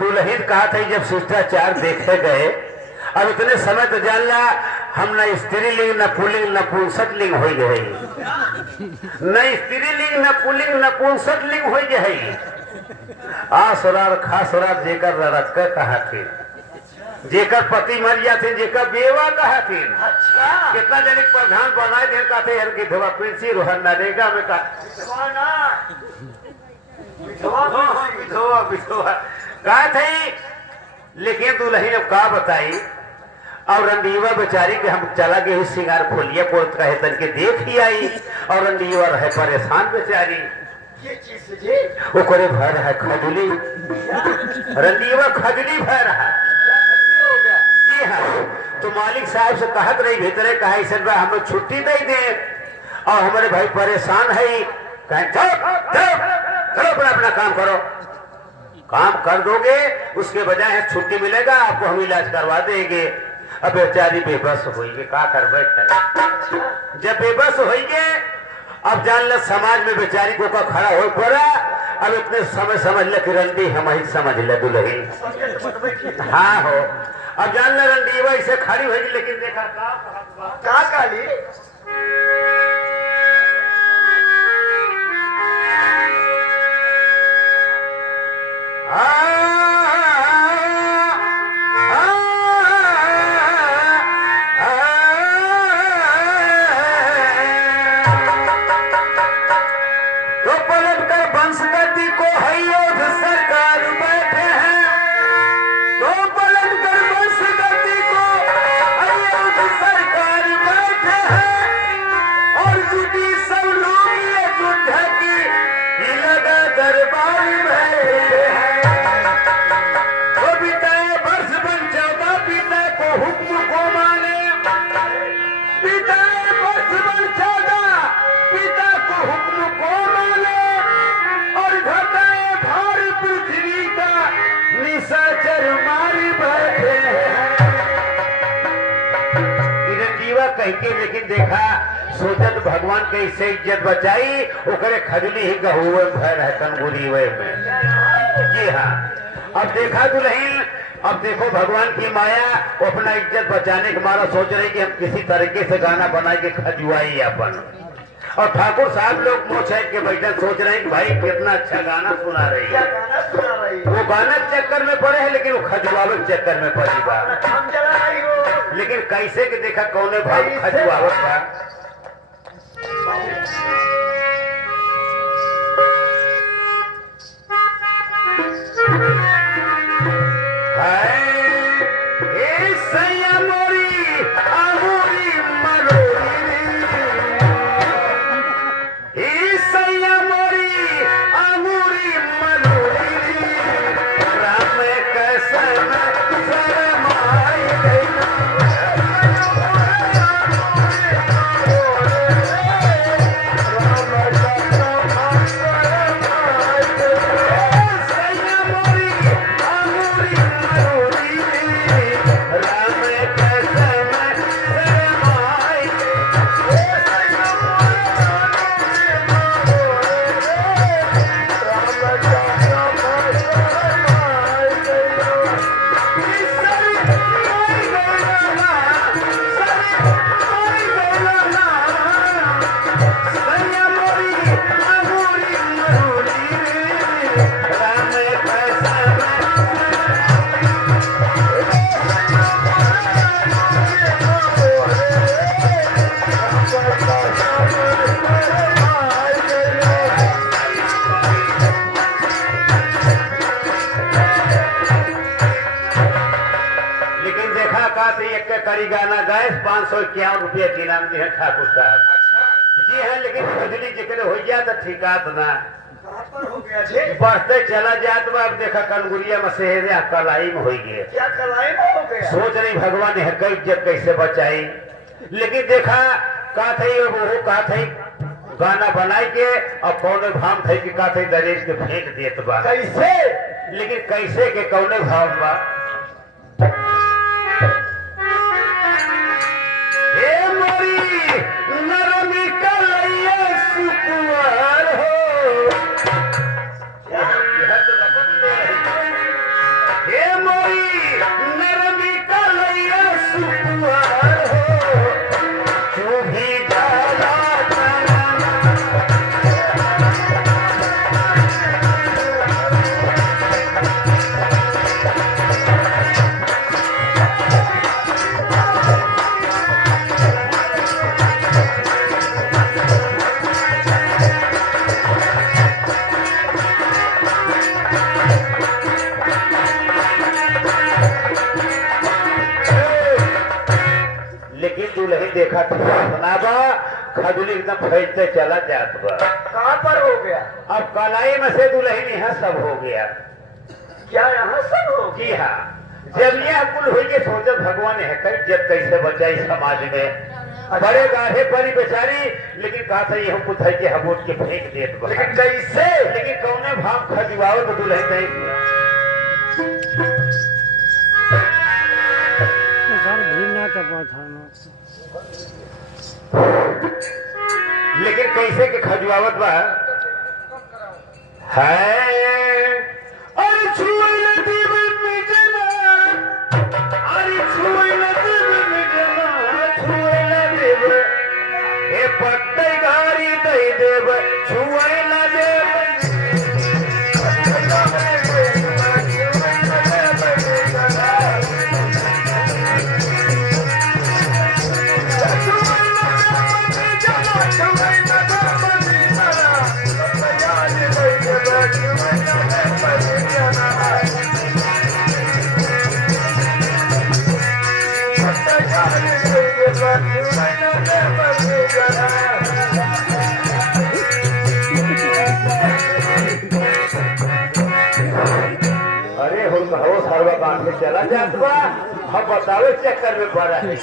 दुल्हन कहा था जब शिष्टाचार देखे गए, अब इतने समय तो जान ला हम न स्त्रीलिंग न पुल्लिंग न पुंसकलिंग हो गए, न स्त्रीलिंग न पुल्लिंग न पुंसकलिंग हो गए। आसरार खासरार जेकर रड़क कहा थे, जेकर पति मर जाते जेकर बेवा कहा थे। कितना जन प्रधान बनाए थे कहते यार की धोबा पिंसी रोहन नरेगा में का कहा थे। लेकिन दुल्हन अब का बताई, और रंडीवा बेचारी के हम चला गए सिंगार खोलिया को कहे तन के देख ही आई, और रंडीवा रहे परेशान बेचारी। वो करे भर है खजली, रंडीवा खजली भर है। जी हाँ, तो मालिक साहब से कहत रही भीतरे कहा इस हमें छुट्टी नहीं दे, और हमारे भाई परेशान है, कहें चलो अपना अपना काम करो। काम कर दोगे उसके बजाय है छुट्टी मिलेगा, आपको हम इलाज करवा देंगे। अब बेचारी बेबस होइगे, का करबे। जब बेबस होइगे अब जान ल समाज में बेचारी को का खड़ा हो पड़ा। अब इतने समय समझ ले कि रंडी हम ही समझ ले दुल्हन। हाँ हो, अब जान ल रंडी वैसे खड़ी होगी, लेकिन देखा का काली कह के। लेकिन देखा सोचत भगवान कैसे इज्जत बचाई, ओकरे खजली ही गहुए भर है कंगुरी में। जी हाँ, अब देखा दुल्हन, अब देखो भगवान की माया, वो अपना इज्जत बचाने के मारा सोच रहे कि हम किसी तरीके से गाना बना के खजुआई अपन। और ठाकुर साहब लोग मुँह छेद के बैठे सोच रहे हैं कि भाई कितना अच्छा गाना सुना रही है। वो गाना चक्कर में पड़े है, लेकिन वो खजुआवत चक्कर में पड़ी बात। लेकिन कैसे कि देखा कौने भाग खजुआवत बा। करी गाना गैस 551 रुपये की नाम दी है ठाकुर साहब। जी है, लेकिन खजली जिक्र हो गया तो ठिकात ना बढ़ते चला जात। अब देखा कनगुरिया में शहर कलाई में हो गया। सोच रही भगवान ने हक इज्जत कैसे बचाई। लेकिन देखा का थी वो का थी गाना बनाई के और कौन भाव थे कि का थे दरेज के फेंक देत बा कैसे। लेकिन कैसे के कौने भाव बा। देखा सुना बा खजुली एकदम फैलते चला जात बा। कहाँ पर हो गया? अब कलाई में से दुल्हन यहाँ सब हो गया। क्या यहाँ सब हो जी हाँ, जब यह कुल हुई के सोचे भगवान है कई जब कैसे बचाई समाज में बड़े गाढ़े परी बेचारी, लेकिन कहा था ये हमको था कि हम उठ के फेंक देत बा। लेकिन कैसे? लेकिन कौने भाव खजुआवत तो दुल्हन नहीं लेकिन कैसे के खजुआवत बा है अरे छुए नदी में जना, अरे छुए नदी में जना, छुए न देव ए पट्टे गारी दई देव, छुए न देव अरे हो सर्वा बांध के चला जात बा। हम बतावे चक्कर में पड़ा है,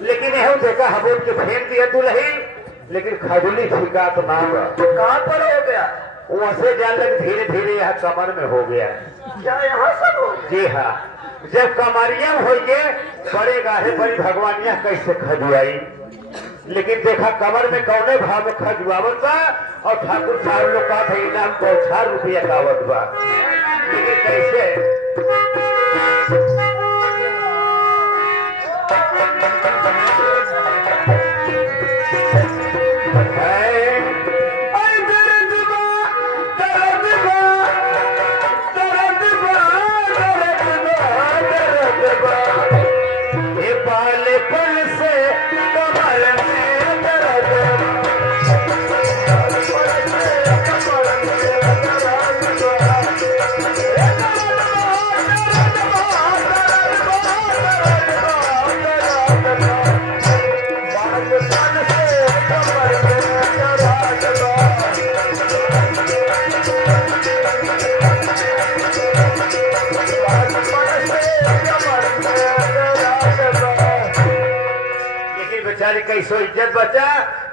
लेकिन यह देखा हम के फेंक दिया दुल्ही, लेकिन खजुली ठिका तो ना बा। कहाँ पर हो गया? वहां से जान लग धीरे धीरे यह कमर में हो गया। क्या यहाँ सब हो गया? जी हाँ, जब कमरिया हो गए बड़े गाढ़े बड़ी भगवान यह कैसे खजुआई, लेकिन देखा कमर में कौने भाव में खजुआवत बा। और ठाकुर साहब लोग का था इनाम 4 रुपया कावत बा, लेकिन कैसे बेचारी कैसो इज्जत बचा।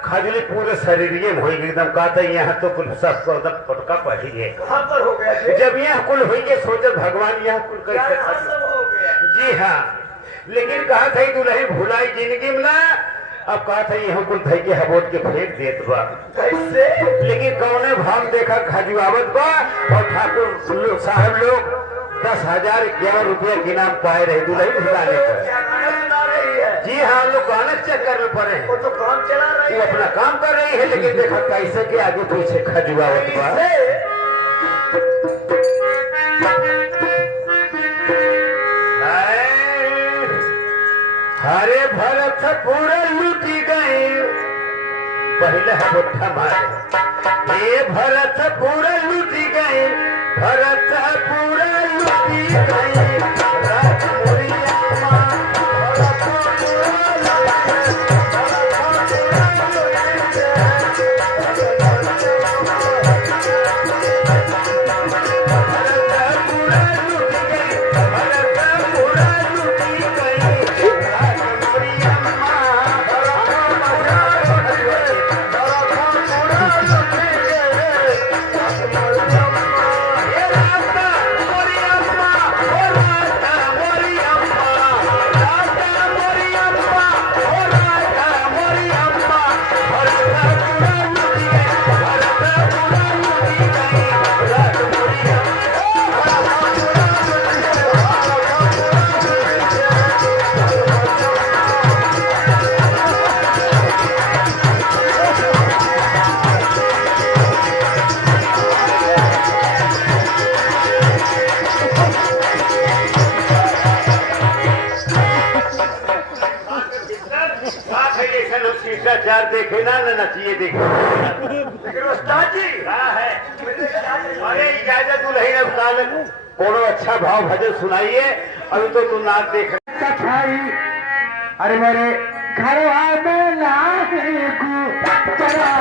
खजुली पूरे शरीर में हो एकदम कहता यहाँ तो कुल सब पटका पड़ी है। कहाँ पर हो गया? जब यह कुल हुई के सोचे भगवान यह कुल कैसे सब हो गया? जी हाँ, लेकिन कहा था दुल्हन भुलाई जिंदगी में ना। अब कहा था यह कुल थई के हबोट के फेंक देत बा। कैसे? लेकिन कौने भाव देखा खजुआवत बा। और ठाकुर साहब लोग 10,000 11 रुपया के नाम पाए रहे दुल्हन भुलाने पर। जी हाँ, लोग गाना चक्कर में पड़े हैं। वो तो काम चला रही वो है। अपना काम कर रही है, लेकिन देखा कैसे के आगे पीछे खजुआवत बा। हरे भरत पूरा लूटी गए पहले हबोठा मारे। ये भरत पूरा लूटी गए, भरत पूरा लूटी गए। शिष्टाचार देखे ना नचिए देखे। लेकिन उस्ताद जी कहा है अरे इजाजत दुल्हन अवतार कोनो अच्छा भाव भजन सुनाइए। अभी तो तू नाच देख अरे मेरे घरवा में नाही गुजरा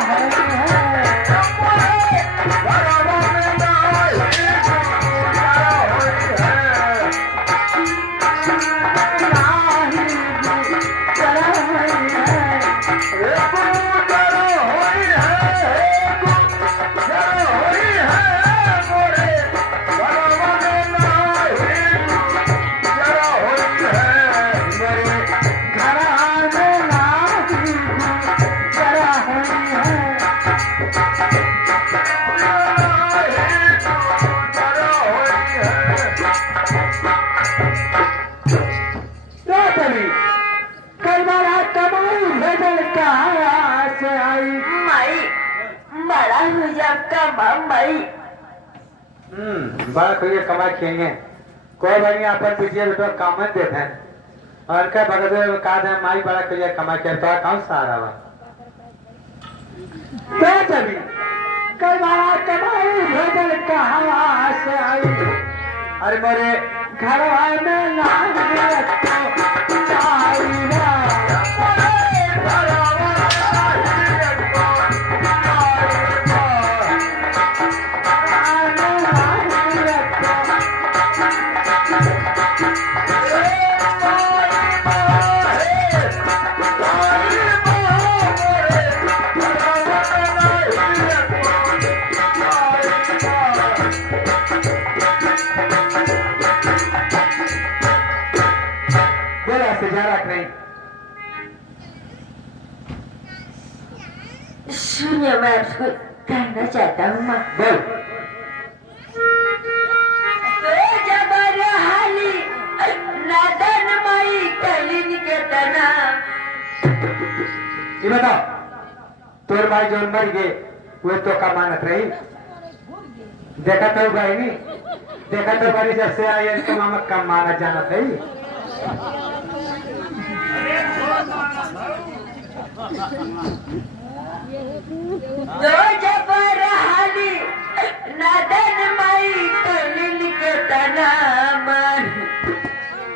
बड़ा कोई कमा खेंगे कोई भाई अपन पीछे बेटा काम देते हैं और क्या भगत का दे माई बड़ा कोई कमा के तो कौन सा आ रहा तो चली कई बार कमाई भेजल कहाँ से आई अरे मोरे घर में ना शून्य मैं आपको कहना चाहता हूँ माँ बोल जबर हाली नादन माई कलिन के तना ये बताओ तोर भाई जो मर गए वो तो का मानत रही देखा तो भाई नहीं देखा तो बड़ी जब से आई तो मामा का माना जाना था दो जबर हाली नादन माई कलिन के तना मन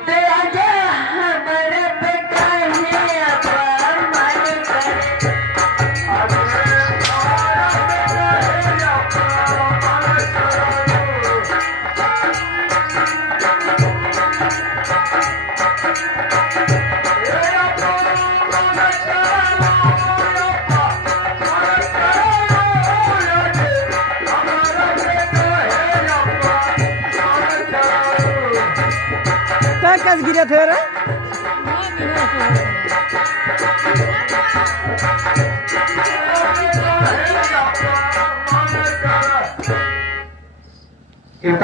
ते आजा हमारे पे काहे अपमान करे कस गिरे थे रे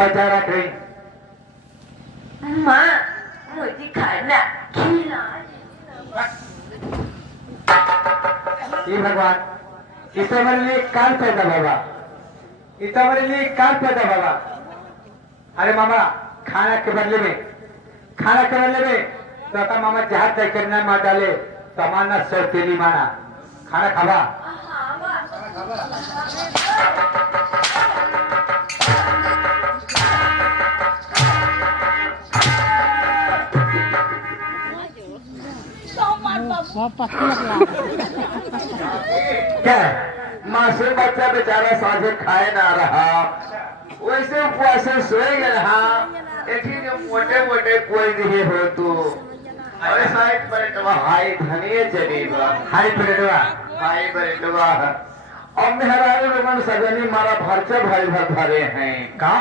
जा रहा कहीं माँ मुझे खाना खिला ये भगवान इस हमारे लिए काल पैदा बाबा इस हमारे लिए काल पैदा बाबा अरे मामा खाना के बदले में तो का मामा जहाज तय करना मार डाले तो हमारा सर तेली माना खाना खावा क्या मासूम बच्चा बेचारा साझे खाए ना रहा वैसे उपवास सोएगा रहा एक जो मोटे मोटे कोई नहीं हो तू अरे साइड पर हाई धनिए चलेगा हाई परेडवा हाई बरेटवा अब मेहरारू लोगन सजनी मारा भरचा भाई भर भरे हैं का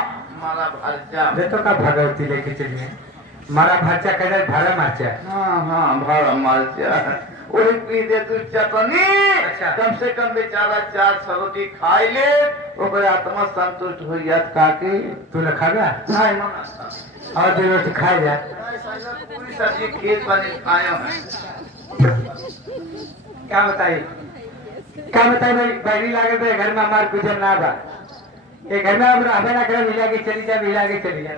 मारा भरचा देखो का भगवती लेके चलिए मारा भरचा कहते भाड़ा मारचा हाँ हाँ भाड़ा मारचा वही पी दे तू चटनी अच्छा। कम से कम बेचारा 4 रोटी खाई ले ओकर आत्मा संतुष्ट हो जात काके तू न खागा नहीं मना और दो रोटी खाए जा पूरी सब्जी खेत बने खाए हैं क्या बताइए भाई बैरी लागे तो घर में हमारे गुजर ना बा ये घर में अब रहबे ना करे मिला के चली जा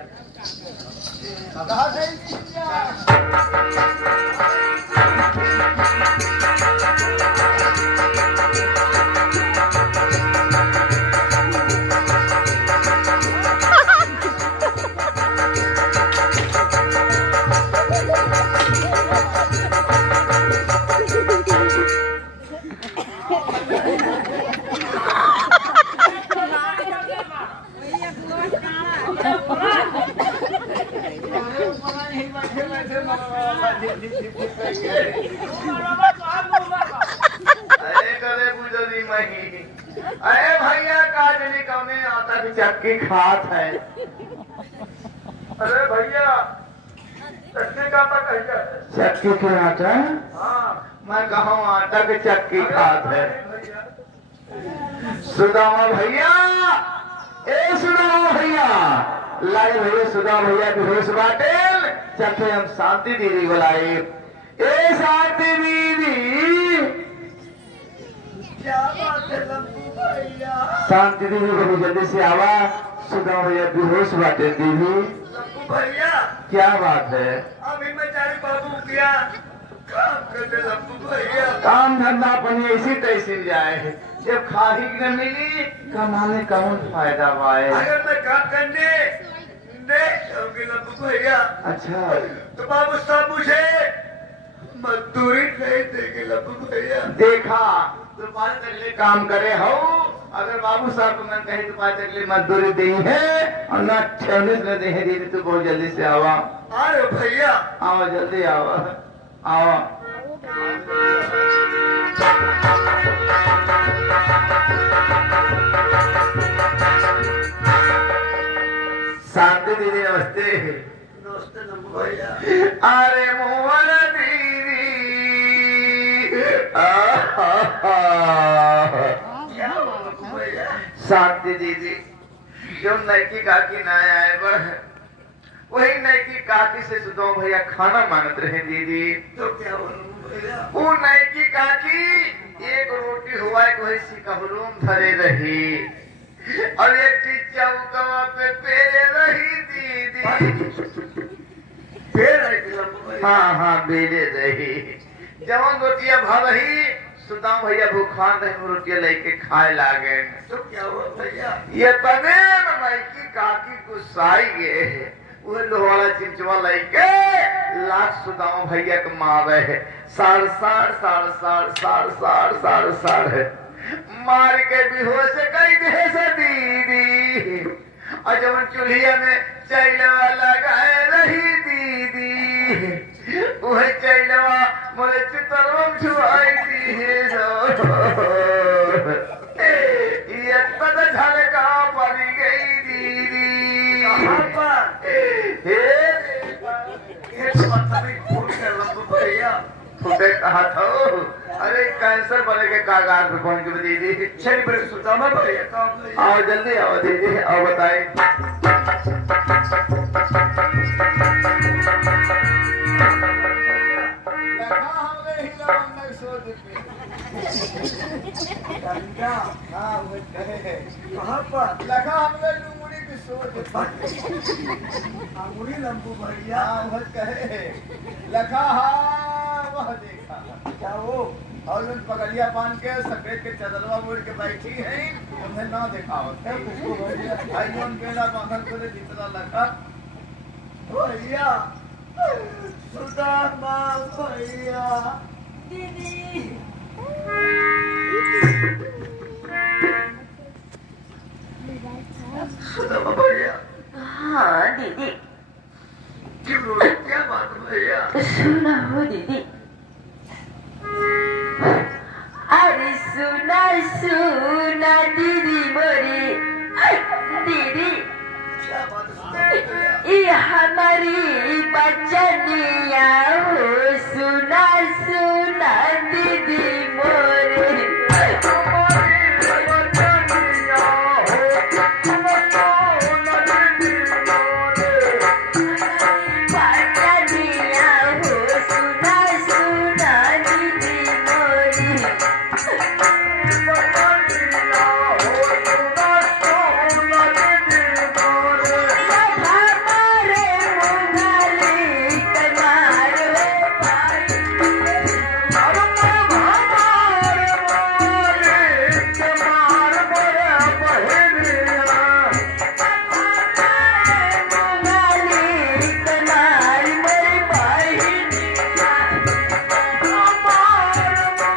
अरे गले बुझली मही। अरे भैया काजली कौने आटा की चक्की खात है। अरे भैया चक्की का आटा कहिया। चक्की के आटा हाँ मैं कहूँ आटा की चक्की खात है। भैया सुदामा भैया, ए सुदामा भैया, लाए भैया सुदामा भैया बेहोश बाटेल, चखे हम शांति दीदी बुलाई। ए शांति दीदी, क्या बात है लंबू भैया। शांति दीदी बड़ी जल्दी से आवा, सुदामा भैया बेहोश बाटेल दीदी। लंबू भैया क्या बात है? अभी मैं जारी बाबू किया काम कर ले लंबू भैया। काम धंधा अपनी ऐसी तैसी जाए, जब खाही न मिली कमाने का फायदा पाए। अगर मैं काम करने नहीं जाऊंगी लंबू भैया अच्छा, तो बाबू साहब मुझे मजदूरी नहीं देंगे लंबू भैया। देखा तुम्हारे तगले काम करे हो, अगर बाबू साहब को मैं कहीं तुम्हारे तगले मजदूरी दी है और ना ठेवने न दी है दीदी, तो बहुत जल्दी से आवा। अरे भैया आओ जल्दी आओ, आओ। शांति दीदी नमस्ते। नमस्ते लंबू भैया। अरे मोहन दीदी, क्या हुआ लंबू भैया। शांति दीदी, जो नैकी काकी ना आए वह वही नैकी काकी से सुदो भैया खाना मांगत रहे दीदी। तो क्या हुआ लंबू भैया। वो नैकी काकी एक रोटी हुआ एक वही सिकहलूम धरे रही और एक चीज चौकवा पे पेरे रही दीदी। फिर आई थी लंबू भैया। हाँ हाँ बेरे रही, जवन रोटिया भर रही सुदाम भैया भूखान रहे, रोटिया लेके खाए लागे। तो क्या हुआ भैया। ये तने नैकी काकी गुस्साई गए है, वो लोहाड़ा चिंचवा लेके लाख सुदामा भैया के मारे है। साड़ साड़ साड़ साड़ साड़ साड़ साड़ साड़ मार के बेहोश कई दे से दीदी, और जब चूल्हिया में चैलवा लगाए रही दीदी, वह चैलवा मोरे चितरम छुआई दी ये तद झलका पड़ी गई दीदी। कहाँ पर ये तो मतलब ही फूट गया लंबू भैया। फुटे कहा था, अरे कैंसर बने के कागार पे पहुंच गए दीदी। चल बड़े सुदामा भैया काम ले। आओ जल्दी आओ दीदी, आओ बताइए। कहाँ पर लगा हमने लुंगड़ी की सोच अंगुरी लंबू भैया। वह कहे लखा हाँ वह देखा क्या वो और उन पगलिया बांध के सफेद के चदलवा मुड़ के बैठी है, उन्हें ना दिखाओ क्या खुशबू भैया। भाई उन बेड़ा बांधल को जितना लखा भैया सुदामा भैया। सुदामा भैया हाँ दीदी, क्यों रो रहे? क्या बात भैया। सुना हो दीदी। अरे सुना सुना दीदी मोरी, दीदी क्या बात सुदामा भैया। ये हमारी बचनिया हो